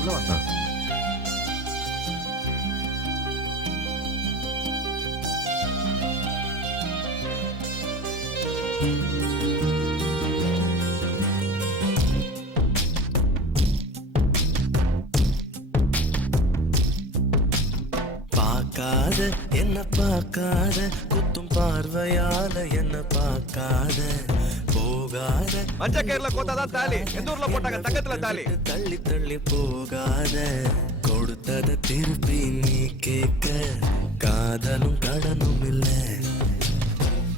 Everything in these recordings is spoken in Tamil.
உள்ள வா. பார்க்காத என்ன பார்க்காத குத்தும் பார்வையால என்ன பார்க்காத போகாத மஞ்ச கயிறுல கோத்தாதான் தாலி, எந்த ஊர்ல போட்டாங்க தங்கத்துல தாலி. தள்ளி தள்ளி போகாத கொடுத்தத திருப்பி நீ கேட்க காதலும் கடனும் இல்ல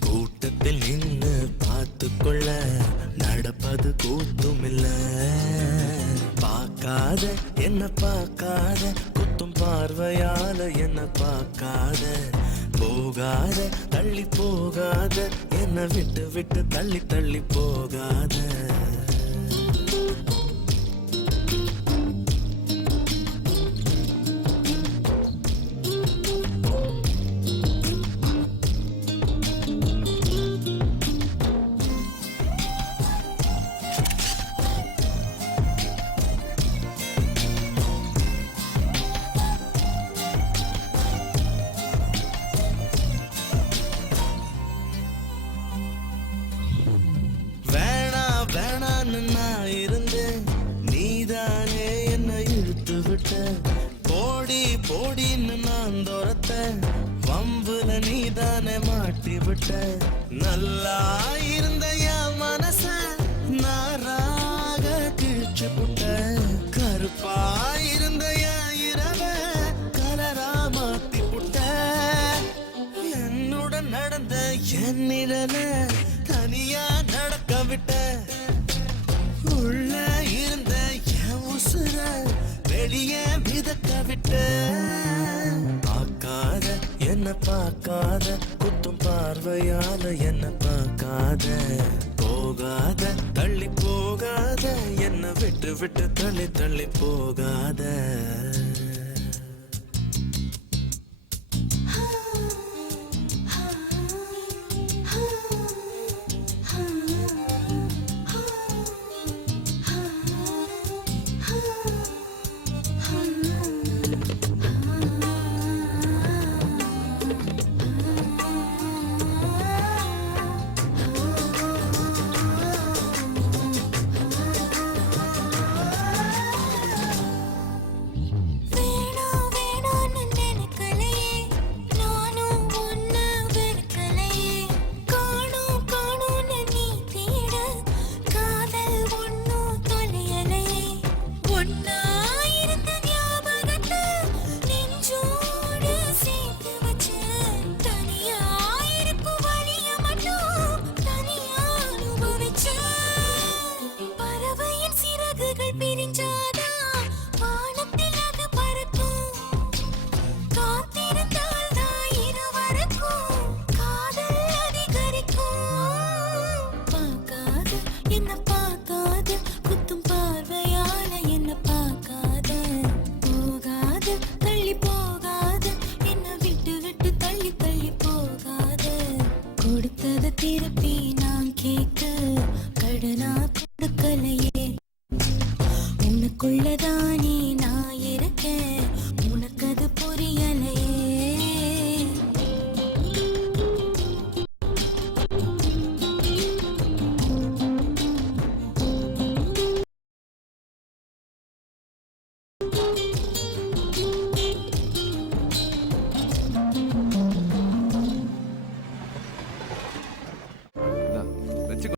கூட்டத்தில் நின்னு பார்த்து கொள்ள நடப்பது கூத்தும் இல்ல பார்க்காத என்ன பார்க்காத குத்தும் பார்வையால என்ன பார்க்காத போகாத தள்ளி போகாத என்ன விட்டு விட்டு தள்ளி தள்ளி போகாத வேணான்னு நான் இருந்தேன் நீதானே என்ன இழுத்து விட்ட போடி போடின்னு நான் துரத்த வம்புல நீதானே மாட்டி விட்ட நல்லா இருந்த என் மனச நாராக கிழிச்சு புட்ட கருப்பா இருந்த என் இரவ கலரா மாத்தி புட்ட என்னுடன் நடந்த என் நிழல தனியா நடக்க விட்ட உள்ள இருந்த என் உசுர வெளியே மிதக்க விட்ட பார்க்காத என்ன பார்க்காத குத்தும் பார்வையால என்ன பார்க்காத போகாத தள்ளி போகாத என்ன விட்டு விட்டு தள்ளி தள்ளி போகாத